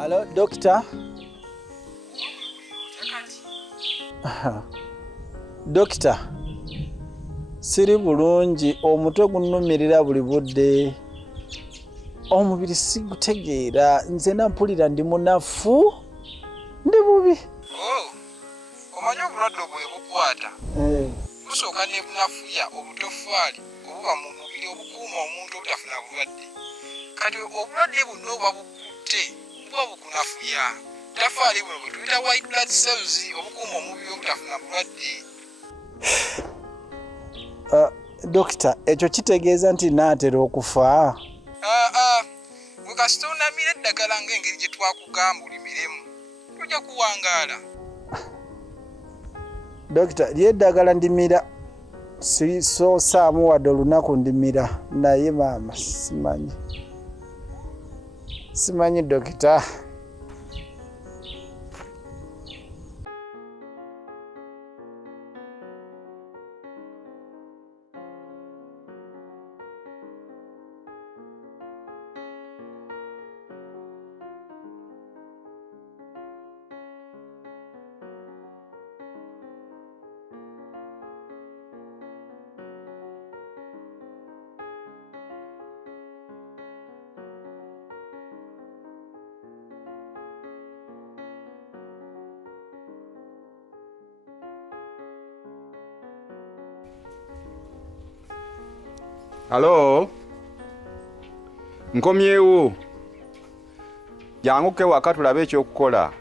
Hello, doctor. Doctor. Siri bulungi omutwe gunnumirira buli budde. Omubiri sigutegeera nze nampulira ndi munafu ndi bubi. Omanyi obulwadde obwo bukwata. Busooka ne bunafuya obutofaali obuba mu mubiri obukuuma omuntu obutafuna bulwadde. Kati obulwadde buno oba bukutte buba bukunafuya. Tafaali buno bwe tuyita white blood cells obukuuma omubiri obutafuna bulwadde. Dokita, ekyo kitegeeza nti naatera okufa? Gwe kasita onamira eddagala ng'engeri gye twakugamba olimiremu tojja kuwangaala. Dokita, lyeddagala ndimira sisoosaamu wadde olunaku ndimira naye maama simanyi dokita. Halo? Nkomyewo. Janguke waka tulabe ekyokukola.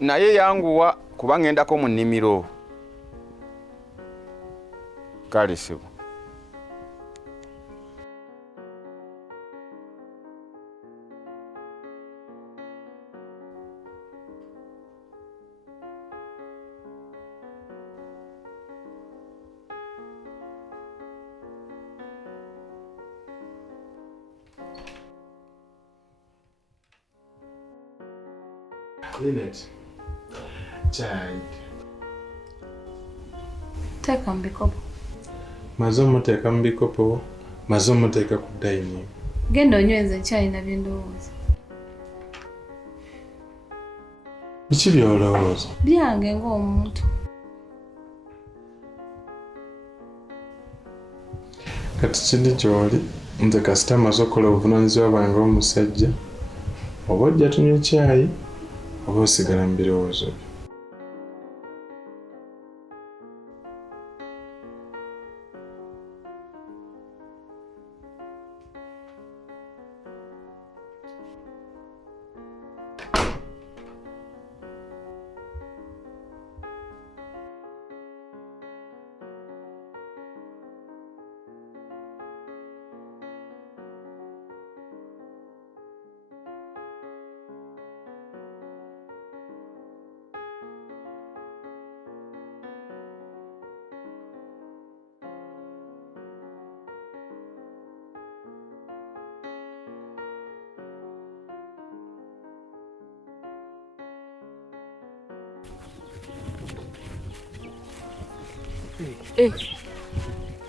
Naye yanguwa kuba ngendako mu nnimiro. Kale sibo. Linet, chai. Teka mbikopo. Mazomo teka mbikopo, mazomo teka ku dining. Genda onyweze chai na byendowooza. Biki byolowooza? Byange ng'omuntu. Kati kindi gy'oli, nze kasita amaze okukola obuvunaanyizibwa bwange omusajja, oba ojja tunywe chai, oba osigala mu birowoozo byo.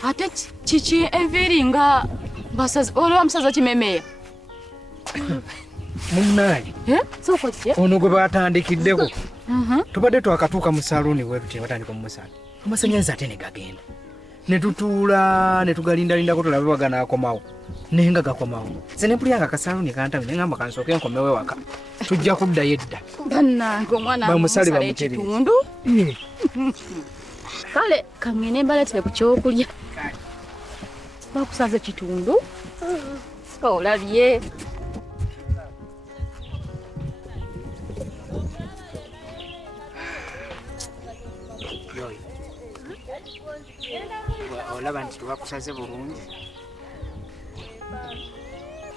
Ate kiki eviri nga basazi olwa musaza kimemeya. Munnaye. Soko kye? Ono gwe batandikiddeko. Tubadde twakatuuka mu saluni wetu kye batandika mu musala. Amasannyalaze ate ne gagenda. Ne tutuula ne tugalindalindako tulabe baganakomawo. Naye nga gakomawo. Nze ne mpulira nga akasaluni kantamye ne ngamba kansooke nkomewo ewaka. Tujja kuddayo edda. Bannange omwana bamusale bamuterere. Ekitundu. Kale kangene mbaletere ku kyokulya. Bakusaza ekitundu. Olabye. Olaba nti tubakusaze bulungi.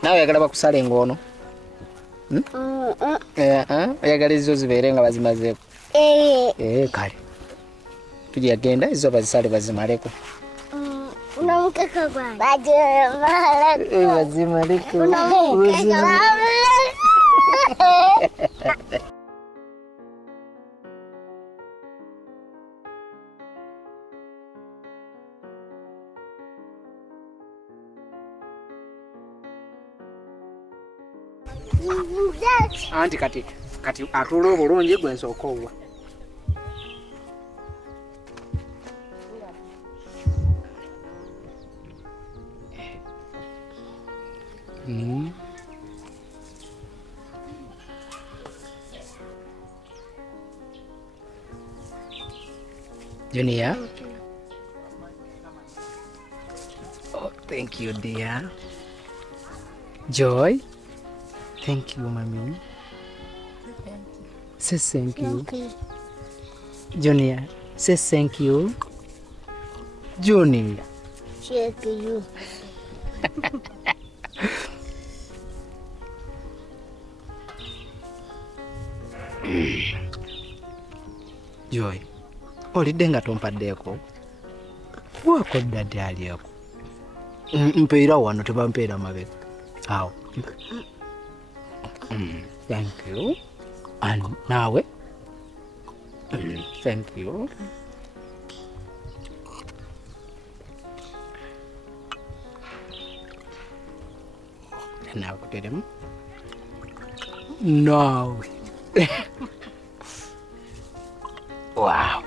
Nawe oyagala bakusale ng'ono? Oyagala ezo zibeere nga bazimazeeko? Kale tujja genda ezo bazisale bazimaleko. Unamkeka gwange bazimaleko. Anti kati atula obulungi gwe nsooka owa. Junior? Oh, thank you, dear. Joy? Thank you, mommy. Say thank you. Junior, say thank you. Junior. Thank you. Joy, olidde nga tompaddeeko? Wako ddadde alyeko? Mpeera wano tebampeera mabega. Awo. Thank you. And nawe? Thank you. Nawe kuteremu? Nawe. Wow.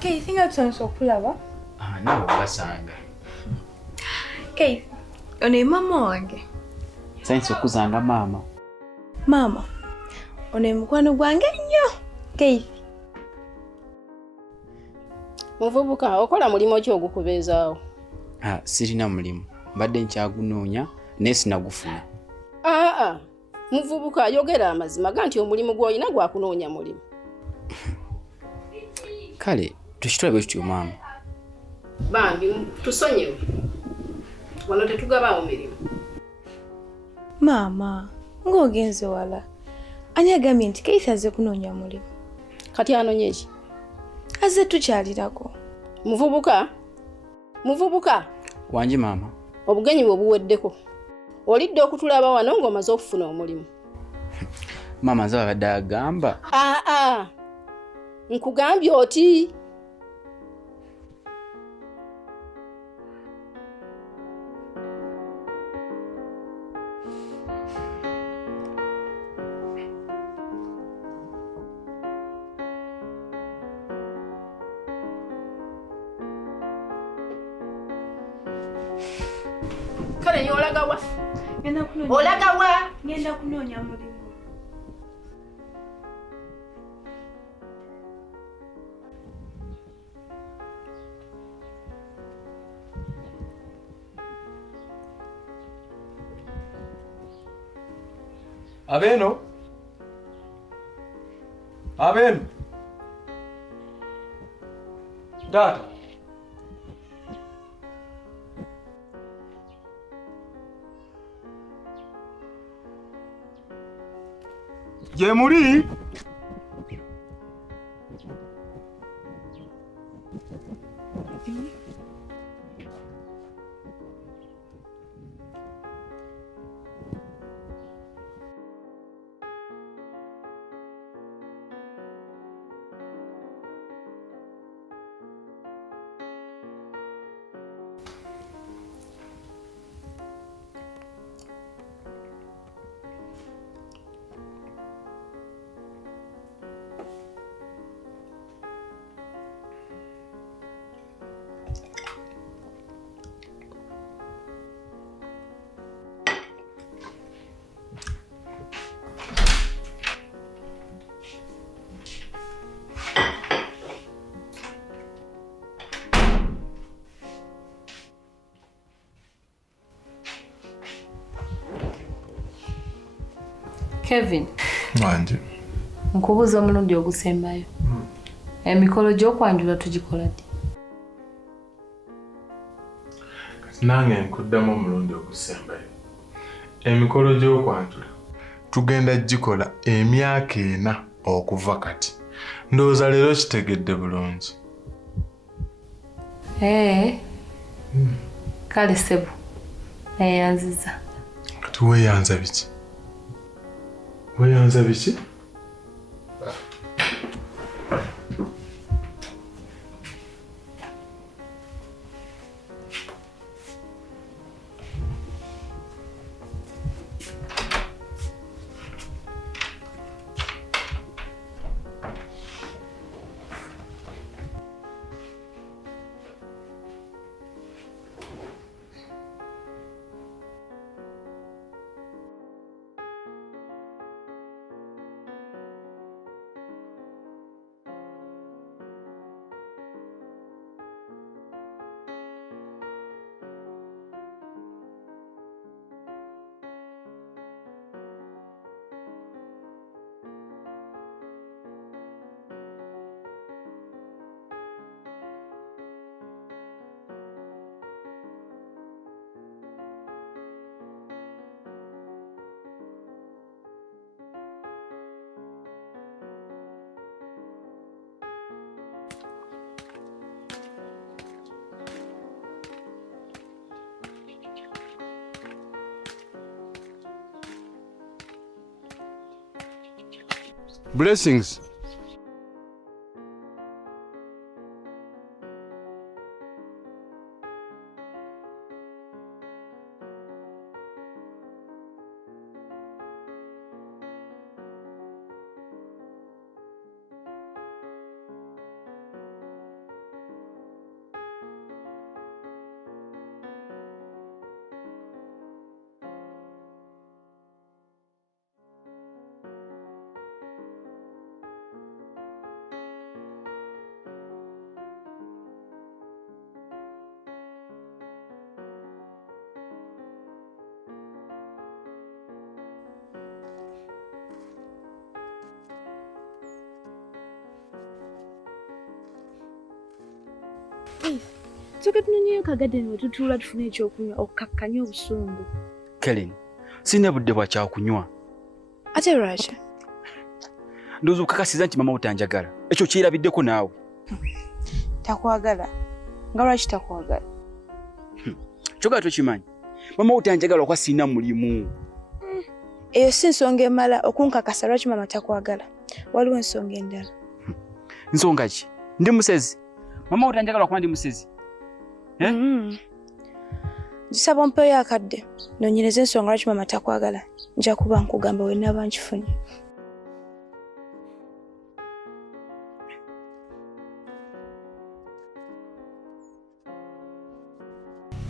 Keith, nga tusanyusa okulaba. Nawe basanga. Keith, ono mama wange. Sanyusa okuzanga maama. Mama, ono mukwano gwange nnyo. Keith. Muvubuka okola mulimo ki ogukubeezaawo? Sirina mulimu. Mbadde nkyagunoonya naye sinagufuna. Muvubuka yogera amazima ganti omulimu gw'olina gwakunoonya mulimu. Kale, tukitulabe tutyo maama. Bambi tusonyewe. Wano tetugabaawo mirimu. Mama, ng'ogenze wala. Ani agambye nti Keith azze kunoonya mulimu? Kati anoonye ki? Azze tukyalirako. Muvubuka. Wangi maama. Obugenyi bwe buweddeko. Olidde okutulaba wano ng'omaze okufuna omulimu. Maama nze abadde agamba. Nkugambye oti. Kale nyolaga wa? Ngenda kunoonya. Olaga wa? Ngenda kunoonya mulimu. Abeno. Dada. Gye muli? Kevin. Wangi. Nkubuuza omulundi ogusembayo. Emikolo gy'okwanjula tugikola ddi? Nange nkuddamu omulundi ogusembayo. Emikolo gy'okwanjula tugenda gikola emyaka 4 okuva kati. Ndowooza leero kitegedde bulungi. Kale ssebo neeyanziza. Kati weeyanza biki? Weeyanza biki? Blessings. Soka tunonyeyo kagadeni wetutuula tufune ekyokunywa okukakkanya obusungu. Kellen, sina budde bwa kyakunywa. Ate lwaki? Ndowooza okukakasiza nti mama otanjagala. Ekyo kyerabiddeko naawe. Takwagala. Nga lwaki takwagala? Kyogala tokimanyi. Mama otanjagala okwa sina mulimu. Eyo si nsonga emala okunkakasa lwaki mama takwagala. Waliwo ensonga endala. Nsonga ki? Ndi musezi. Mama otanjagala okuba ndi musezi. Gisaba ompeeyo akadde nonyereza ensonga lwaki mama takwagala. Nja kuba nkugamba we naba nkifunye.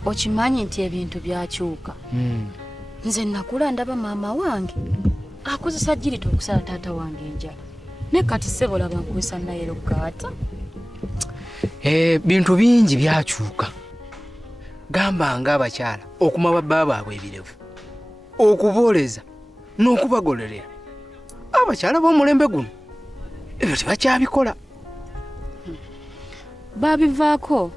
Okimanyi nti ebintu byakyuka. Nze nakula ndaba maama wange akozesa jirito okusala taata wange enjala. Ne kati ssebo laba nkwisa naye lokata. Bintu bingi byakyuka. Gamba nga abakyala okumaba baba abwe ebirevu. Okubooleza n'okubagololera. Abakyala b'omulembe guno ebyo tebakyabikola. Babivaako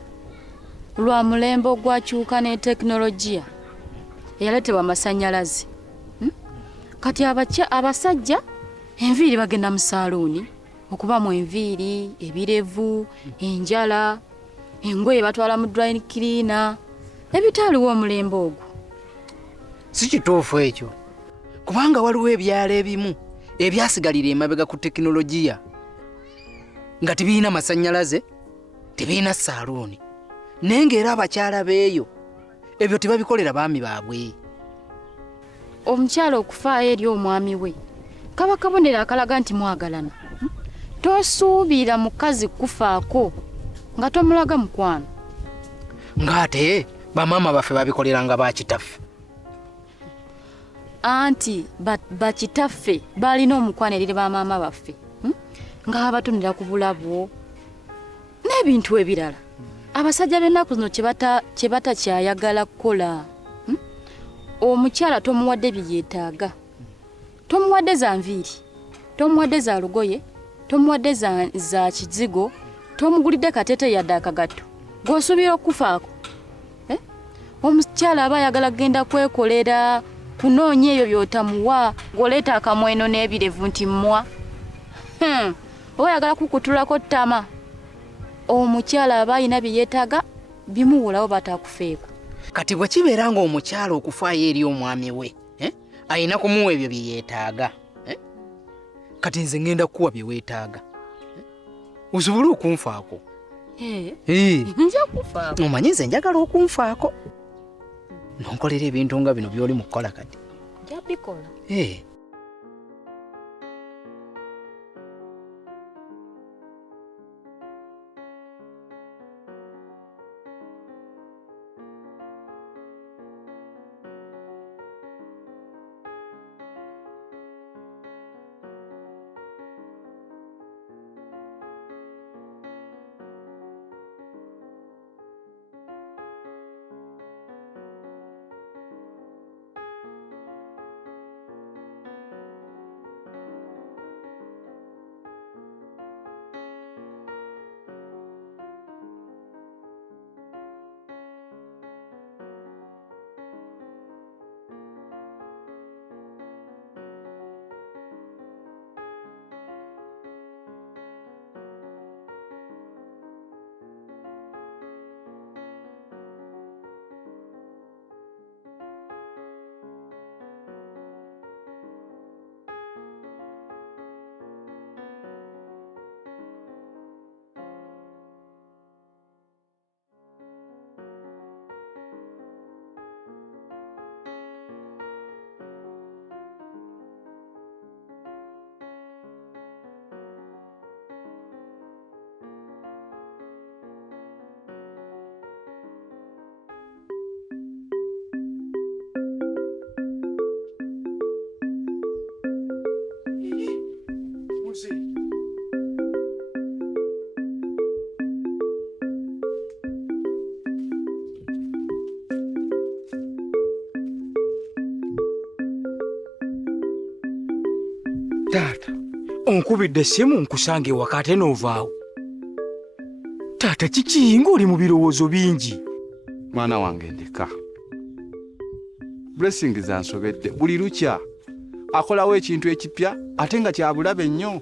lwa mulembe ogwakyuka ne tekinologiya eyaleetebwa amasannyalaze. Kati abasajja enviiri bagenda mu saaluuni okubamu enviiri, ebirevu, enjala, engoye batwala mu dry cleaner. Ebitaaliwo omulembe ogwo. Si kituufu ekyo. Kubanga waliwo ebyalo ebimu ebyasigalira emabega ku tekinologiya nga tebiina masannyalaze, tebiina saaluuni. Naye ng'era abakyala beeyo ebyo tebabikolera baami baabwe. Omukyala okufaayo eri omwami we kaba kabonero akalaga nti mwagalana. Tosuubira mukazi kufaako nga tomulaga mukwano. Ng'ate bamaama baffe babikolera nga bakitaffe. Anti bakitaffe balina omukwano eri bamaama baffe nga abatonera ku bulabo n'ebintu ebirala. Abasajja b'ennaku zino kye batakyayagala kukola. Omukyala tomuwadde bye yeetaaga. Tomuwadde za nviiri, tomuwadde za lugoye, tomuwadde za kizigo, tomugulidde kateete yadde akagatto. Gw'osuubira okufaako. Omukyala aba ayagala kugenda kwekolera kunoonya ebyo by'otamuwa, ng'oleeta akamweno n'ebirevu nti mmwa. Oba ayagala kukutulako ttama. Omukyala aba ayina bye yeetaaga bimuwulawo batakufeeko. Kati bwe kibeera ng'omukyala okufaayo eri omwami we ayina kumuwa ebyo bye yeetaaga. Kati nze ngenda kukuwa bye weetaaga. Osobole okunfaako. Nja kufaako. Omanyi nze njagala okunfaako. Nonkolera ebintu nga bino by'oli mu kukola kati. Nja bikola. taata onkubidde essimu nkusange ewaka ate n'ovaawo. Taata kiki ng'oli mu birowoozo bingi? Mwana wange ndeka. Blessing zansobedde buli lukya akolawo ekintu ekipya ate nga kya bulabe nnyo.